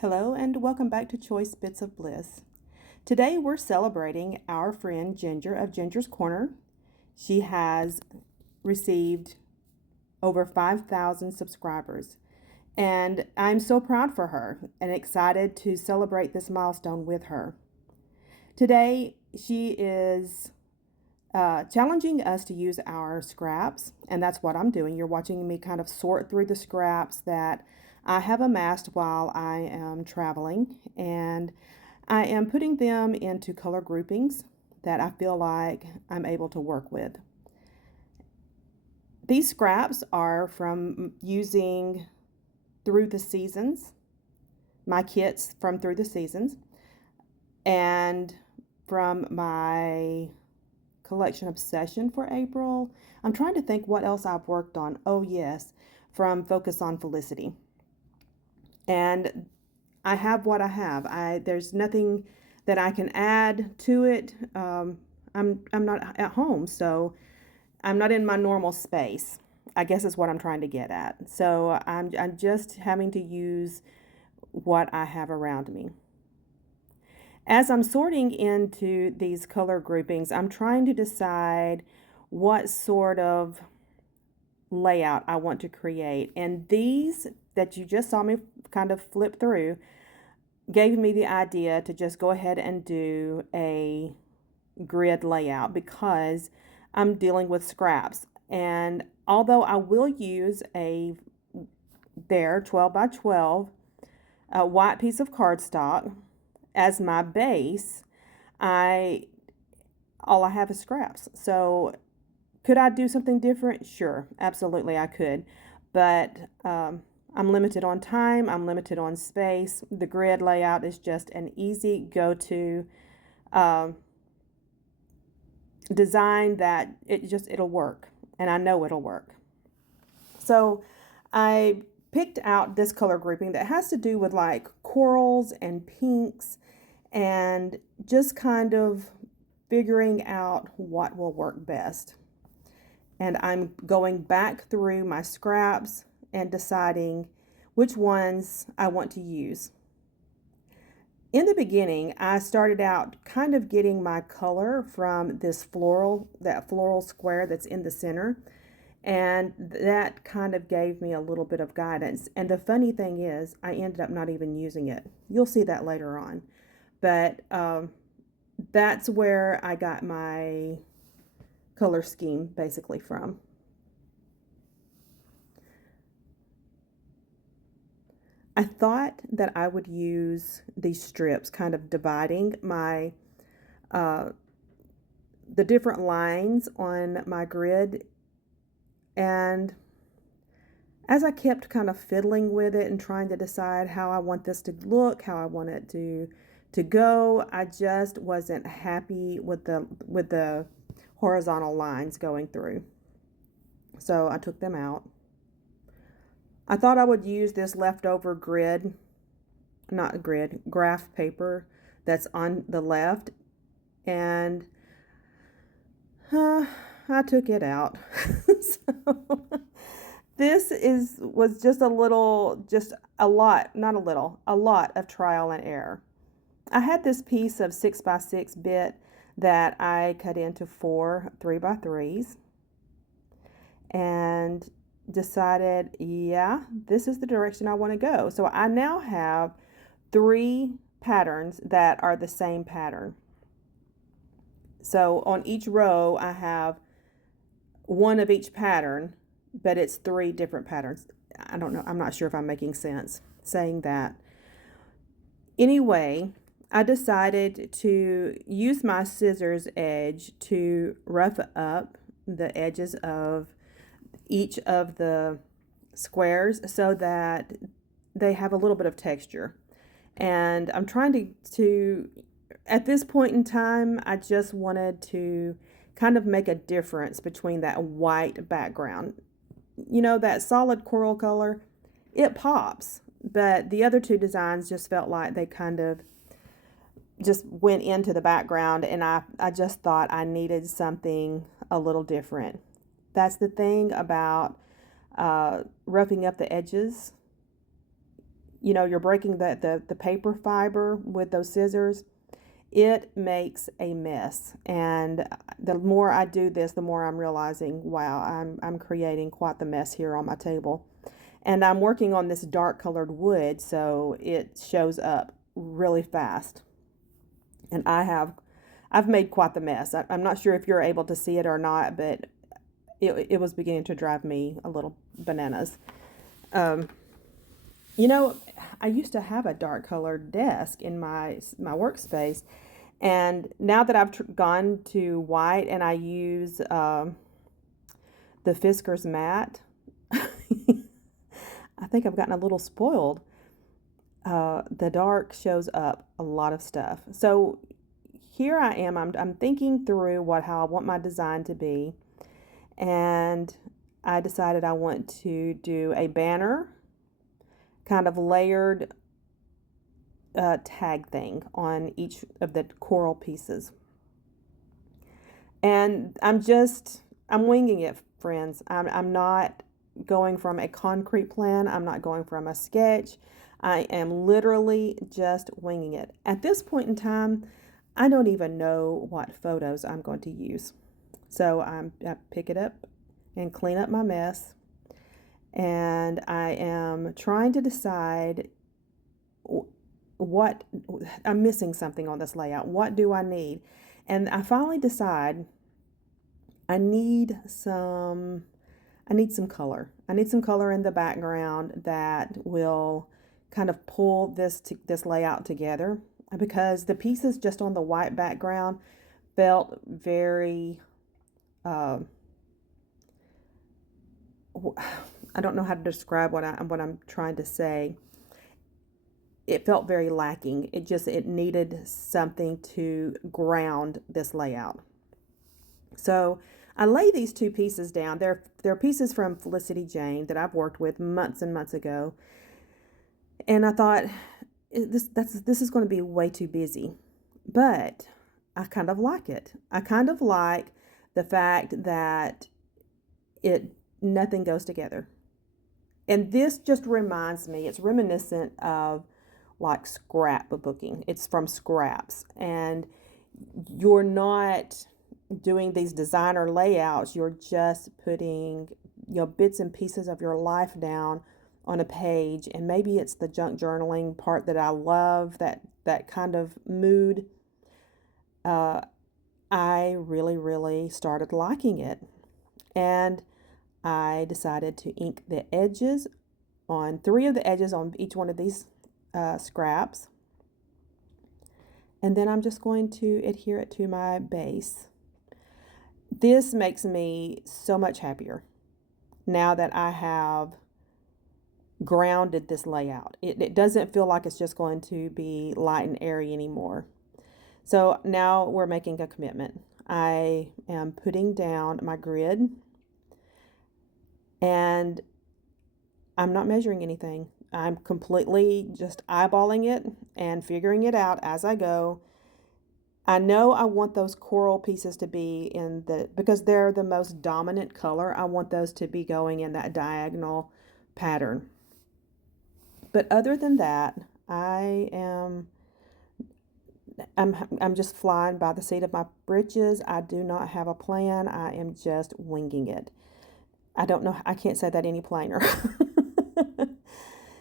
Hello and welcome back to Choice Bits of Bliss. Today we're celebrating our friend Ginger of Ginger's Corner. She has received over 5,000 subscribers, and I'm so proud for her and excited to celebrate this milestone with her. Today she is challenging us to use our scraps, and that's what I'm doing. You're watching me kind of sort through the scraps that I have amassed while I am traveling, and I am putting them into color groupings that I feel like I'm able to work with. These scraps are from using Through the Seasons, my kits from Through the Seasons, and from my collection Obsession for April. I'm trying to think what else I've worked on. Oh, yes, from Focus on Felicity. And I have what I have. There's nothing that I can add to it. I'm not at home, so I'm not in my normal space, I guess is what I'm trying to get at. So I'm just having to use what I have around me. As I'm sorting into these color groupings, I'm trying to decide what sort of layout I want to create. And these that you just saw me kind of flip through gave me the idea to just go ahead and do a grid layout because I'm dealing with scraps. And although I will use a 12 by 12 white piece of cardstock as my base, all I have is scraps. So could I do something different? Sure, absolutely I could. But I'm limited on time, I'm limited on space. The grid layout is just an easy go-to design that it'll work, and I know it'll work. So I picked out this color grouping that has to do with like corals and pinks and just kind of figuring out what will work best. And I'm going back through my scraps and deciding which ones I want to use. In the beginning, I started out kind of getting my color from that floral square that's in the center. And that kind of gave me a little bit of guidance. And the funny thing is, I ended up not even using it. You'll see that later on. But that's where I got my color scheme basically from. I thought that I would use these strips, kind of dividing my the different lines on my grid. And as I kept kind of fiddling with it and trying to decide how I want this to look, how I want it to go, I just wasn't happy with the horizontal lines going through. So I took them out. I thought I would use this leftover graph paper that's on the left, and I took it out. So this was just a lot, not a little, a lot of trial and error. I had this piece of 6x6 bit that I cut into 4 3x3s and decided, yeah, this is the direction I want to go. So I now have 3 patterns that are the same pattern. So on each row I have one of each pattern, but it's 3 different patterns. I don't know, I'm not sure if I'm making sense saying that. Anyway, I decided to use my scissors edge to rough up the edges of each of the squares so that they have a little bit of texture. And I'm trying to at this point in time, I just wanted to kind of make a difference between that white background. You know, that solid coral color, it pops, but the other 2 designs just felt like they kind of just went into the background, and I just thought I needed something a little different. That's the thing about roughing up the edges. you're breaking the paper fiber with those scissors, it makes a mess. And the more I do this, the more I'm realizing, wow, I'm creating quite the mess here on my table. And I'm working on this dark colored wood, so it shows up really fast. And I've made quite the mess. I'm not sure if you're able to see it or not, but it was beginning to drive me a little bananas. Um, you know, I used to have a dark colored desk in my workspace, and now that I've gone to white and I use the Fisker's mat, I think I've gotten a little spoiled. The dark shows up a lot of stuff. So here I am. I'm thinking through how I want my design to be, and I decided I want to do a banner, kind of layered tag thing on each of the coral pieces. And I'm winging it, friends. I'm not going from a concrete plan. I'm not going from a sketch. I am literally just winging it. At this point in time, I don't even know what photos I'm going to use. So I pick it up and clean up my mess. And I am trying to decide what I'm missing something on this layout. What do I need? And I finally decide I need some color. I need some color in the background that will kind of pull this layout together, because the pieces just on the white background felt very uh, I don't know how to describe what I'm trying to say. It felt very lacking. It needed something to ground this layout. So I lay these two pieces down. They're pieces from Felicity Jane that I've worked with months and months ago. And I thought this is going to be way too busy. But I kind of like it. I kind of like the fact that nothing goes together. And this just reminds me, it's reminiscent of like scrapbooking. It's from scraps. And you're not doing these designer layouts, you're just putting bits and pieces of your life down on a page. And maybe it's the junk journaling part that I love, that kind of mood. I really started liking it, and I decided to ink the edges on 3 of the edges on each one of these scraps, and then I'm just going to adhere it to my base. This makes me so much happier now that I have grounded this layout. It doesn't feel like it's just going to be light and airy anymore. So now we're making a commitment. I am putting down my grid, and I'm not measuring anything. I'm completely just eyeballing it and figuring it out as I go. I know I want those coral pieces to be because they're the most dominant color, I want those to be going in that diagonal pattern. But other than that, I'm just flying by the seat of my britches. I do not have a plan. I am just winging it. I don't know. I can't say that any plainer.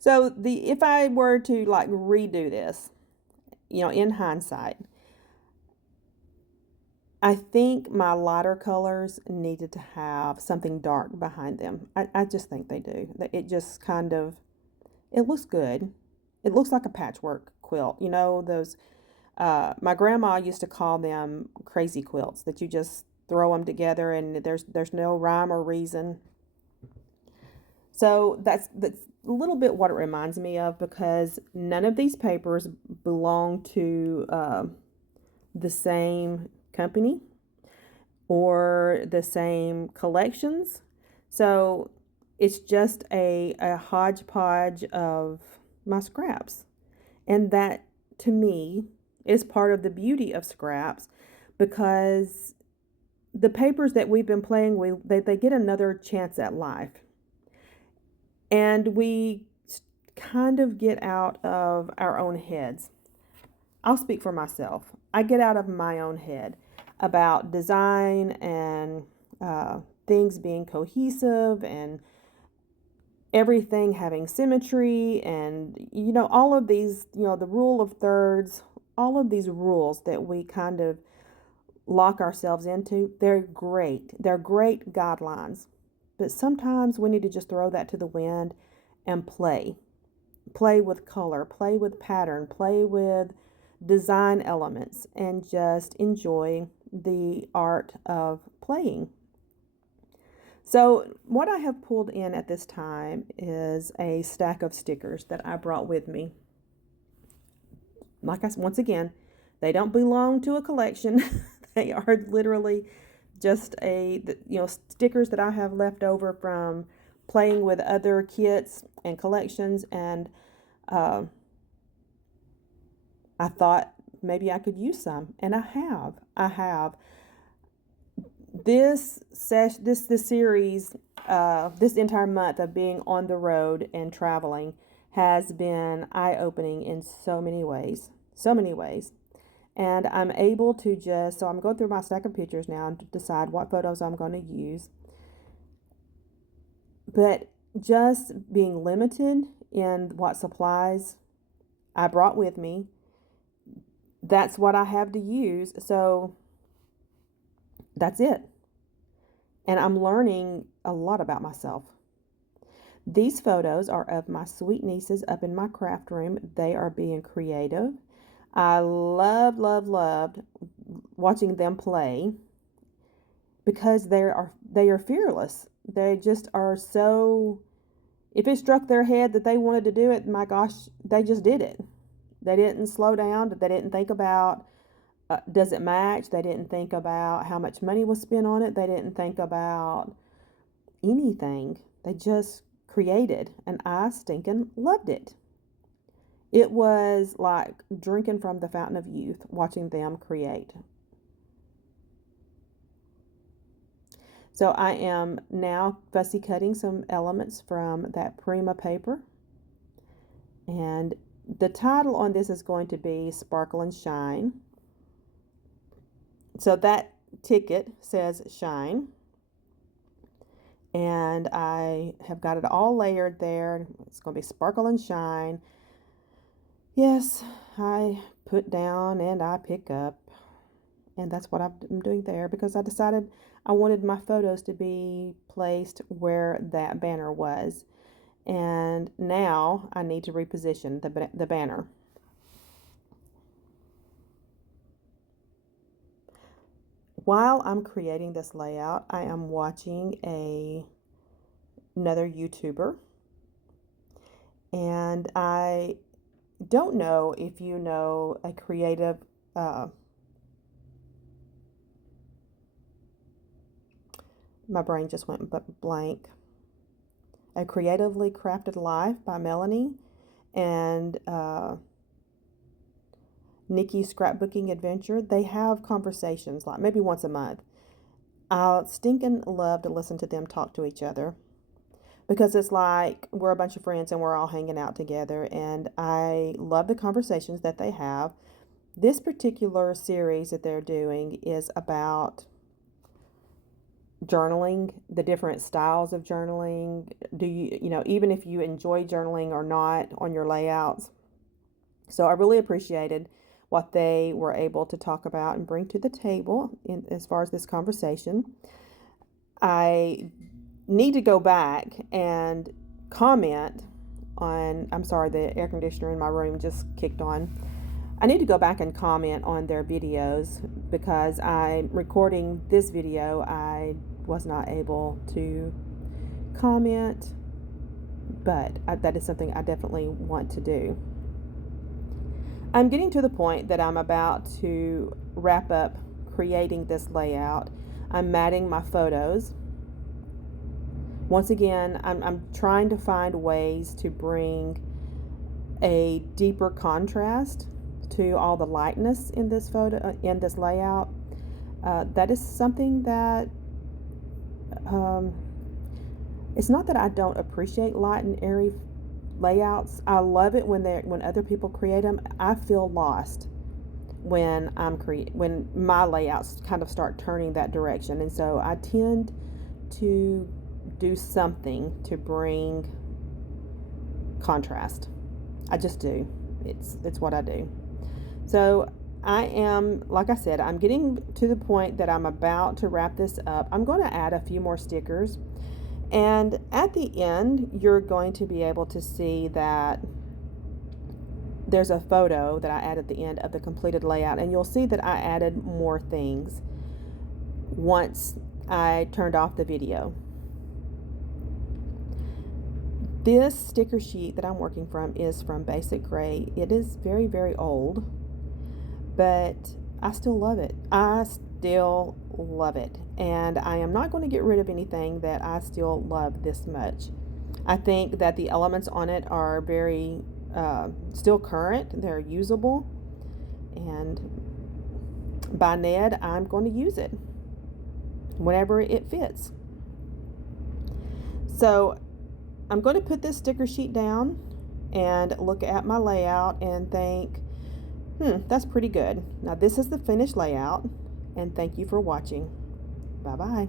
So if I were to like redo this, in hindsight, I think my lighter colors needed to have something dark behind them. I just think they do. It just kind of, it looks good. It looks like a patchwork quilt. Those, my grandma used to call them crazy quilts, that you just throw them together and there's no rhyme or reason. So that's a little bit what it reminds me of, because none of these papers belong to the same company or the same collections. So it's just a hodgepodge of my scraps. And that, to me, is part of the beauty of scraps, because the papers that we've been playing with, they get another chance at life. And we kind of get out of our own heads. I'll speak for myself. I get out of my own head about design and things being cohesive and everything having symmetry and, all of these, the rule of thirds, all of these rules that we kind of lock ourselves into. They're great. They're great guidelines. But sometimes we need to just throw that to the wind and play. Play with color, play with pattern, play with design elements, and just enjoy the art of playing. So what I have pulled in at this time is a stack of stickers that I brought with me. Like I said, once again, they don't belong to a collection. They are literally just stickers that I have left over from playing with other kits and collections, and I thought maybe I could use some, and I have. This series, this entire month of being on the road and traveling has been eye-opening in so many ways. And I'm able to so I'm going through my stack of pictures now and decide what photos I'm going to use. But just being limited in what supplies I brought with me, that's what I have to use. So that's it. And I'm learning a lot about myself. These photos are of my sweet nieces up in my craft room. They are being creative. I loved watching them play because they are fearless. They just are so, if it struck their head that they wanted to do it, my gosh, they just did it. They didn't slow down. They didn't think about, does it match? They didn't think about how much money was spent on it. They didn't think about anything. They just created, and I stinking loved it. It was like drinking from the fountain of youth, watching them create. So I am now fussy cutting some elements from that Prima paper. And the title on this is going to be Sparkle and Shine. So that ticket says Shine. And I have got it all layered there. It's going to be Sparkle and Shine. Yes, I put down and I pick up. And that's what I'm doing there, because I decided I wanted my photos to be placed where that banner was. And now I need to reposition the banner. While I'm creating this layout, I am watching another YouTuber. And I don't know if you know a creative my brain just went blank. A Creatively Crafted Life by Melanie and Nikki's Scrapbooking Adventure. They have conversations like maybe once a month. I stinking love to listen to them talk to each other, because it's like we're a bunch of friends and we're all hanging out together, and I love the conversations that they have. This particular series that they're doing is about journaling, the different styles of journaling. Do you even if you enjoy journaling or not on your layouts. So I really appreciated what they were able to talk about and bring to the table as far as this conversation. I need to go back and comment on, I'm sorry, the air conditioner in my room just kicked on. I need to go back and comment on their videos, because I'm recording this video. I was not able to comment, but that is something I definitely want to do. I'm getting to the point that I'm about to wrap up creating this layout. I'm matting my photos. Once again, I'm trying to find ways to bring a deeper contrast to all the lightness in this photo, in this layout. That is something that it's not that I don't appreciate light and airy layouts. I love it when other people create them. I feel lost when when my layouts kind of start turning that direction, and so I tend to do something to bring contrast. I just do. It's what I do. So I am, like I said, I'm getting to the point that I'm about to wrap this up. I'm going to add a few more stickers, and at the end you're going to be able to see that there's a photo that I added at the end of the completed layout, and you'll see that I added more things once I turned off the video. This sticker sheet that I'm working from is from Basic Gray. It is very, very old, but I still love it. I still love it, and I am not going to get rid of anything that I still love this much. I think that the elements on it are very still current. They're usable, and by Ned, I'm going to use it whenever it fits. So I'm going to put this sticker sheet down and look at my layout and think, that's pretty good. Now this is the finished layout, and thank you for watching. Bye-bye.